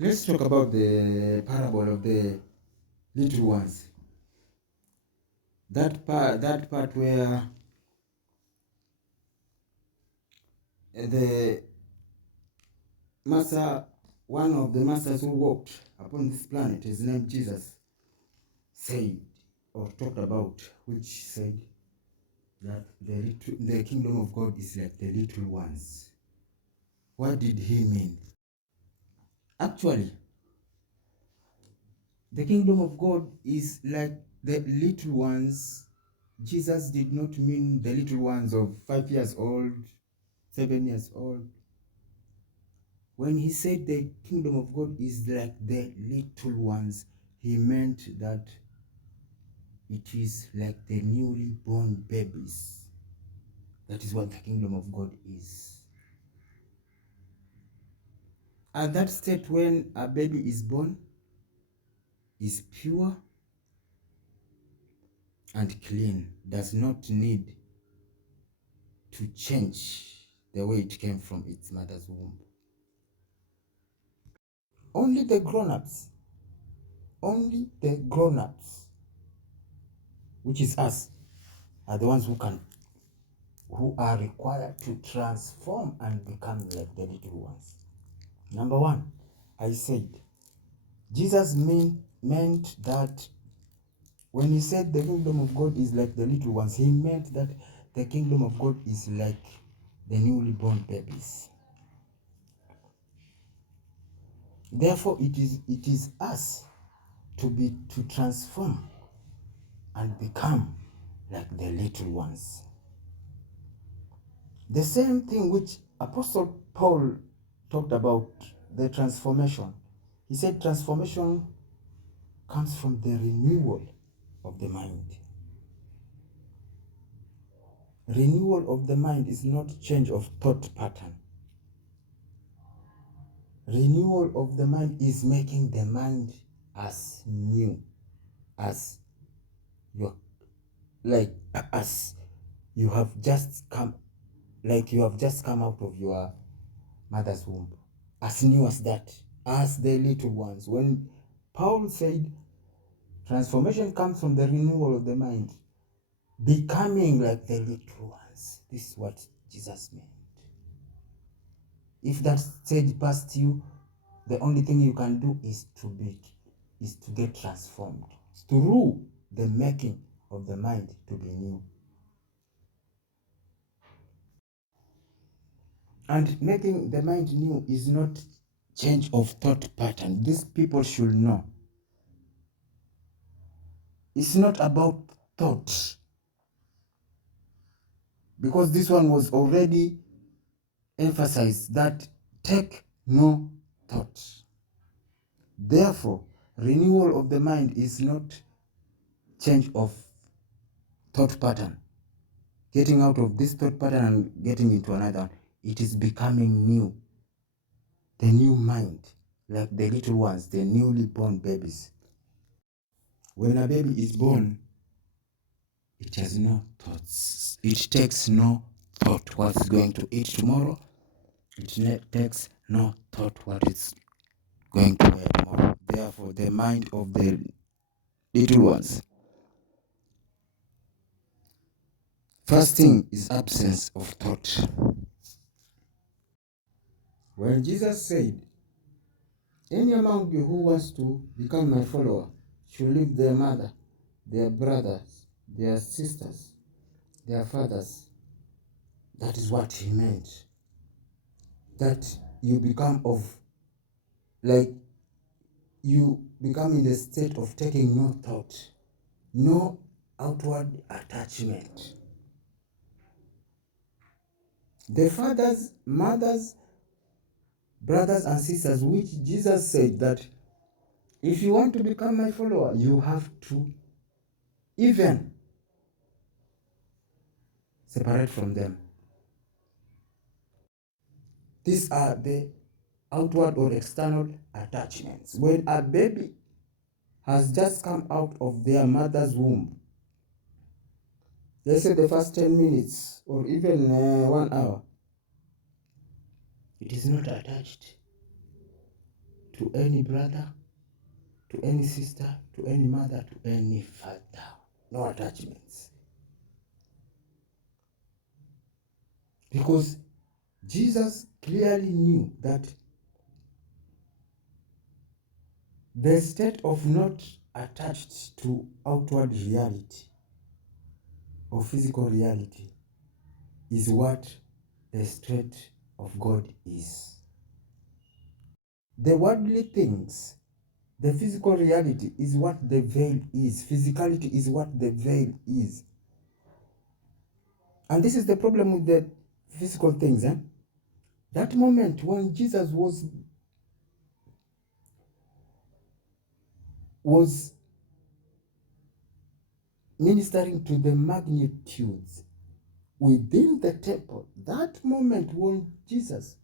Let's talk about the parable of the little ones. That part where the master, one of the masters who walked upon this planet, his name Jesus, said or talked about, which said that the kingdom of God is like the little ones. What did he mean? Actually, the kingdom of God is like the little ones. Jesus did not mean the little ones of 5 years old, 7 years old. When he said the kingdom of God is like the little ones, he meant that it is like the newly born babies. That is what the kingdom of God is. At that state when a baby is born, is pure and clean, does not need to change the way it came from its mother's womb. Only the grown-ups, which is us, are the ones who are required to transform and become like the little ones. Number one, I said, Jesus meant that when he said the kingdom of God is like the little ones, he meant that the kingdom of God is like the newly born babies. Therefore, it is us to transform and become like the little ones. The same thing which Apostle Paul talked about, the transformation. He said transformation comes from the renewal of the mind. Renewal of the mind is not change of thought pattern. Renewal of the mind is making the mind as new as as you have just come, like you have just come out of your mother's womb, as new as that, as the little ones. When Paul said transformation comes from the renewal of the mind, becoming like the little ones, this is what Jesus meant. If that stage passed you, the only thing you can do is to get transformed through the making of the mind to be new. And making the mind new is not change of thought pattern. These people should know. It's not about thought, because this one was already emphasized that take no thought. Therefore, renewal of the mind is not change of thought pattern, getting out of this thought pattern and getting into another one. It is becoming new, the new mind, like the little ones, the newly born babies. When a baby is born, it has no thoughts. It takes no thought what it's going to eat tomorrow. It takes no thought what it's going to wear tomorrow. Therefore, the mind of the little ones, first thing is absence of thought. When Jesus said, any among you who wants to become my follower should leave their mother, their brothers, their sisters, their fathers, that is what he meant. That you become you become in the state of taking no thought, no outward attachment. The fathers, mothers, brothers and sisters, which Jesus said that if you want to become my follower, you have to even separate from them. These are the outward or external attachments. When a baby has just come out of their mother's womb, let's say the first 10 minutes or even 1 hour, it is not attached to any brother, to any sister, to any mother, to any father. No attachments. Because Jesus clearly knew that the state of not attached to outward reality or physical reality is what the state of God is. The worldly things, the physical reality is what the veil is. Physicality is what the veil is. And this is the problem with the physical things. That moment when Jesus was ministering to the magnitudes within the temple, that moment when Jesus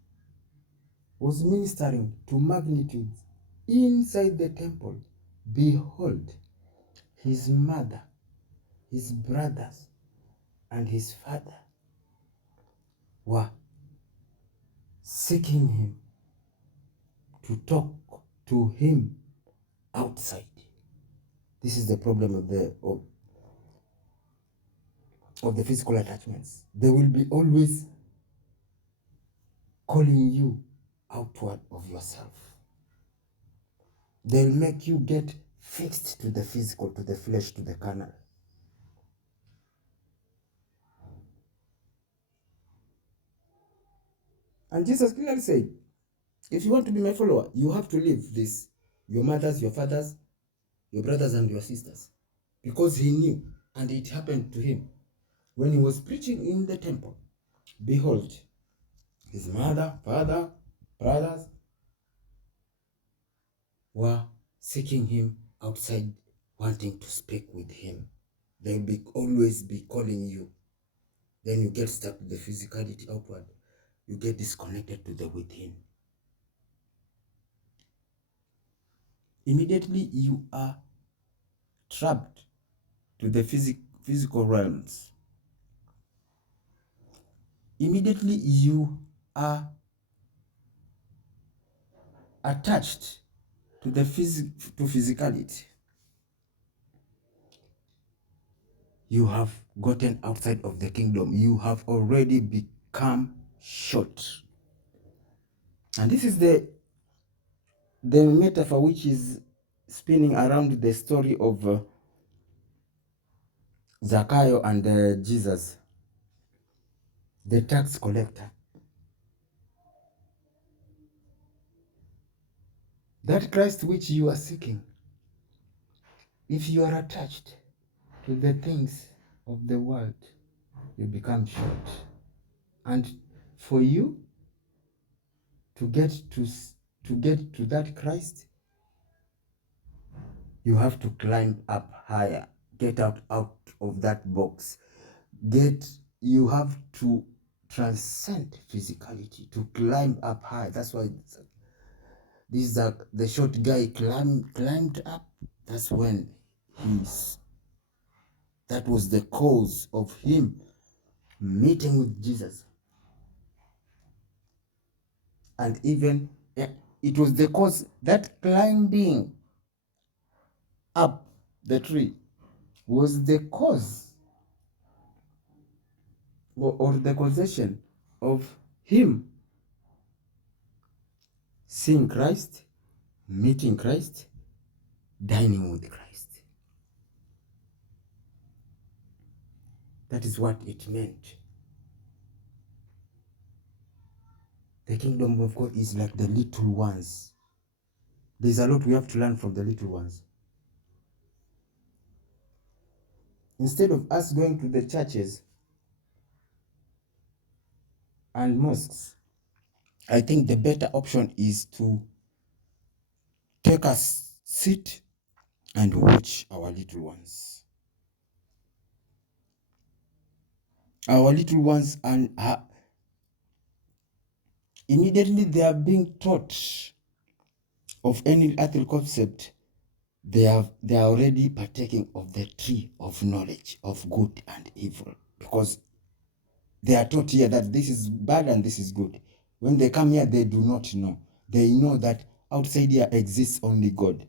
was ministering to magnitudes inside the temple, behold, his mother, his brothers, and his father were seeking him to talk to him outside. This is the problem of the physical attachments. They will be always calling you outward of yourself. They'll make you get fixed to the physical, to the flesh, to the carnal. And Jesus clearly said, if you want to be my follower, you have to leave this, your mothers, your fathers, your brothers, and your sisters. Because he knew, and it happened to him, when he was preaching in the temple, behold, his mother, father, brothers were seeking him outside, wanting to speak with him. They'll always be calling you. Then you get stuck with the physicality outward. You get disconnected to the within. Immediately you are trapped to the physical realms. Immediately you are attached to the physicality. You have gotten outside of the kingdom. You have already become short. And this is the metaphor which is spinning around the story of Zacchaeus and Jesus, the tax collector. That Christ which you are seeking, if you are attached to the things of the world, you become short. And for you to get to that Christ, you have to climb up higher, get out of that box. You have to transcend physicality, to climb up high. That's why the short guy climbed up. That's when that was the cause of him meeting with Jesus. And even it was the cause, that climbing up the tree was the cause or the causation of him seeing Christ, meeting Christ, dining with Christ. That is what it meant. The kingdom of God is like the little ones. There's a lot we have to learn from the little ones. Instead of us going to the churches and mosques, I think the better option is to take a seat and watch our little ones. Our little ones, and immediately they are being taught of any earthly concept, they are already partaking of the tree of knowledge of good and evil, because they are taught here that this is bad and this is good. When they come here, they do not know. They know that outside here exists only God,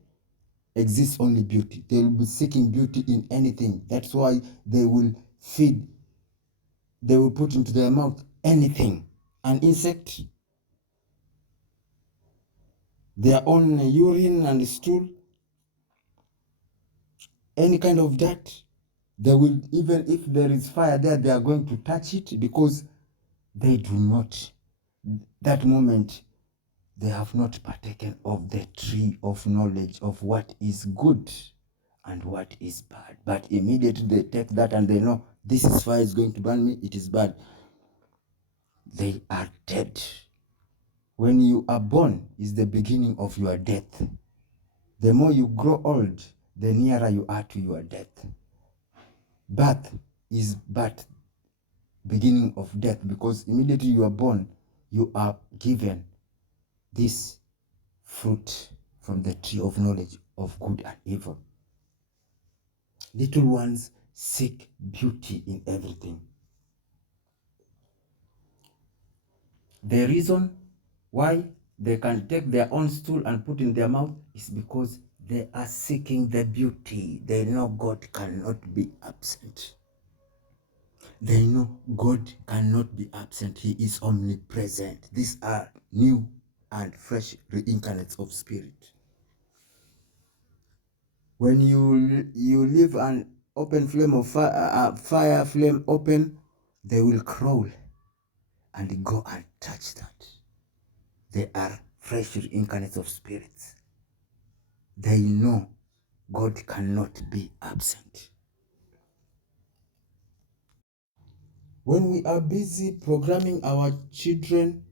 exists only beauty. They will be seeking beauty in anything. That's why they will put into their mouth anything, an insect, their own urine and stool, any kind of dirt. They will, even if there is fire there, they are going to touch it, because they do not, that moment, they have not partaken of the tree of knowledge of what is good and what is bad. But immediately they take that and they know, this is fire, is going to burn me, it is bad. They are dead. When you are born is the beginning of your death. The more you grow old, the nearer you are to your death. Birth is but beginning of death, because immediately you are born, you are given this fruit from the tree of knowledge of good and evil. Little ones seek beauty in everything. The reason why they can take their own stool and put in their mouth is because they are seeking the beauty. They know God cannot be absent. They know God cannot be absent. He is omnipresent. These are new and fresh reincarnates of spirit. When you leave an open flame of fire flame open, they will crawl and go and touch that. They are fresh reincarnates of spirits. They know God cannot be absent. When we are busy programming our children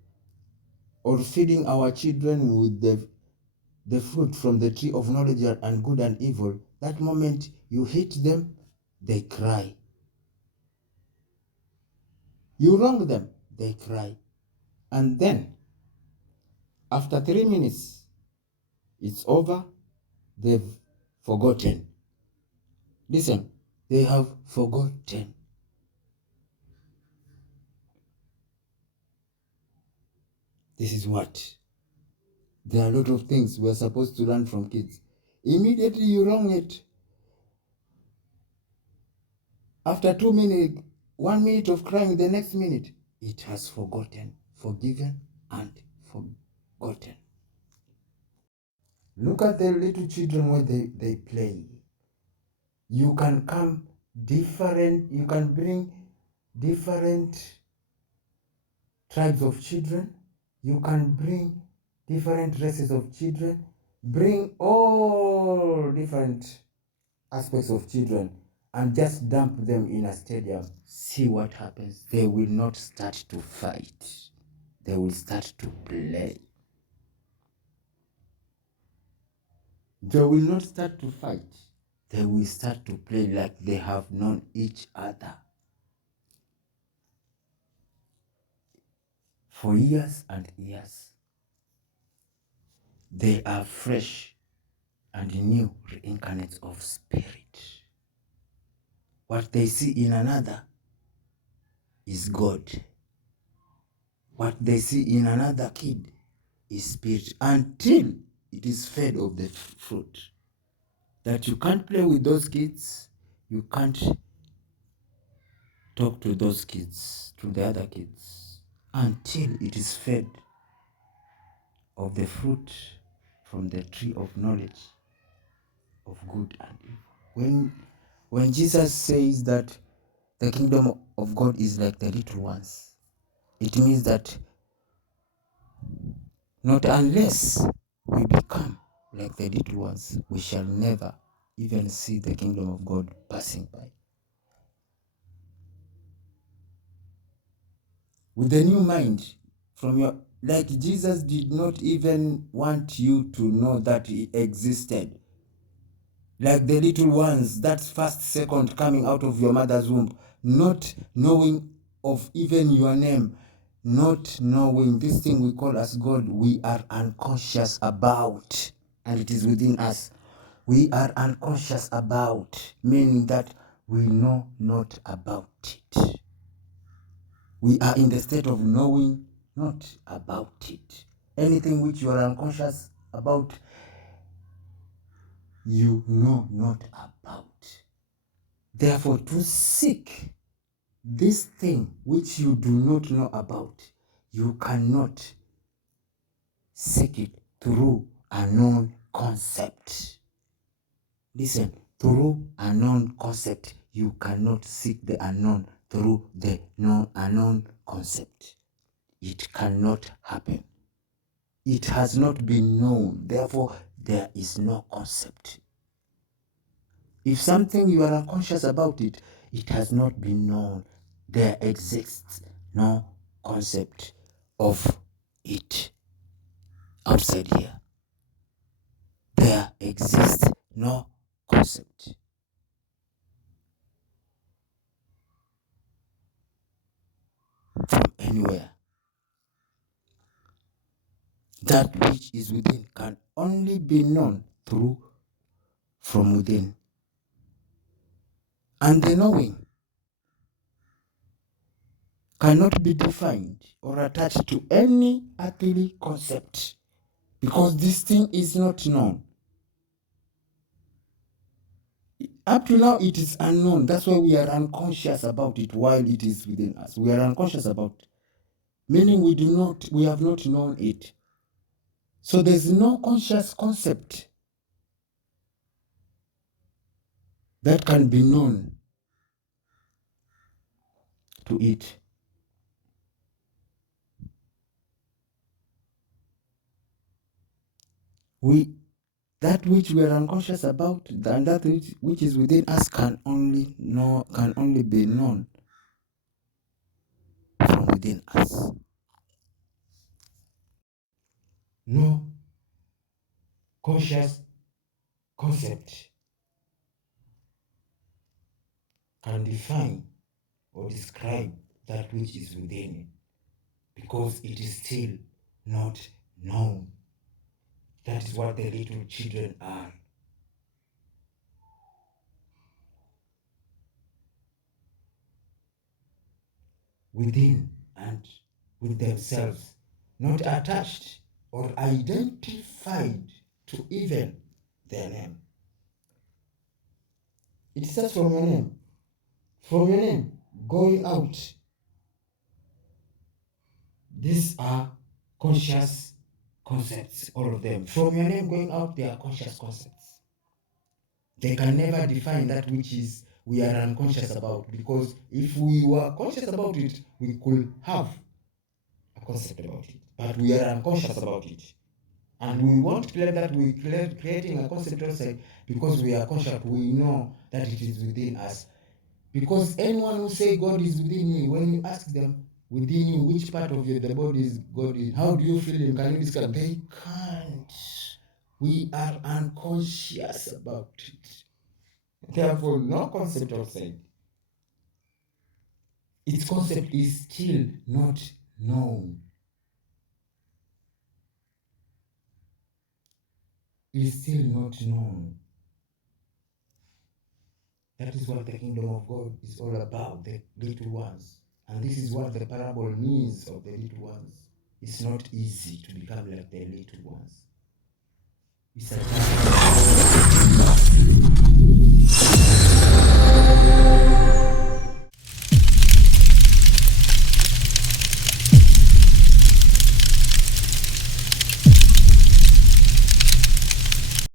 or feeding our children with the fruit from the tree of knowledge and good and evil, that moment you hit them, they cry. You wrong them, they cry. And then, after 3 minutes, it's over, they've forgotten. Listen, they have forgotten. This is what? There are a lot of things we're supposed to learn from kids. Immediately you wrong it. After 2 minutes, 1 minute of crying, the next minute, it has forgotten, forgiven, and forgotten. Look at the little children when they play. You can you can bring different tribes of children. You can bring different races of children. Bring all different aspects of children and just dump them in a stadium. See what happens. They will not start to fight. They will start to play. They will not start to fight. They will start to play like they have known each other for years and years. They are fresh and new reincarnates of spirit. What they see in another is God. What they see in another kid is spirit, until it is fed of the fruit. That you can't play with those kids, you can't talk to those kids, to the other kids, until it is fed of the fruit from the tree of knowledge of good and evil. When Jesus says that the kingdom of God is like the little ones, it means that not unless we become like the little ones, we shall never even see the kingdom of God passing by. With the new mind, like Jesus did not even want you to know that he existed. Like the little ones, that first second coming out of your mother's womb, not knowing of even your name, not knowing this thing we call as God, we are unconscious about, and it is within us. We are unconscious about, meaning that we know not about it. We are in the state of knowing not about it. Anything which you are unconscious about you know not about. Therefore, to seek this thing which you do not know about, you cannot seek it through a known concept. Listen, through a known concept, you cannot seek the unknown through the unknown concept. It cannot happen. It has not been known, therefore there is no concept. If something you are unconscious about it, it has not been known. There exists no concept of it outside here. There exists no concept. From anywhere. That which is within can only be known through from within. And the knowing cannot be defined or attached to any earthly concept, because this thing is not known. Up to now, it is unknown. That's why we are unconscious about it while it is within us. We are unconscious about it, meaning we have not known it. So there's no conscious concept that can be known to it. That which we are unconscious about, and that which is within us can only be known from within us. No conscious concept can define or describe that which is within it, because it is still not known. That is what the little children are. Within and with themselves, not attached or identified to even their name. It starts from your name. From your name, going out. These are conscious concepts, all of them. From your name going out, they are conscious concepts. They can never define that which is we are unconscious about, because if we were conscious about it, we could have a concept about it. But we are unconscious about it. And we won't claim that we are creating a concept outside, because we are conscious. We know that it is within us. Because anyone who say God is within me, when you ask them, within you, which part of the body is God in? How do you feel him? Can you describe? They can't. We are unconscious about it. Therefore, no concept outside. Its concept is still not known. Is still not known. That is what the kingdom of God is all about, the little ones. And this is what the parable means of the little ones. It's not easy to become like the little ones. It's a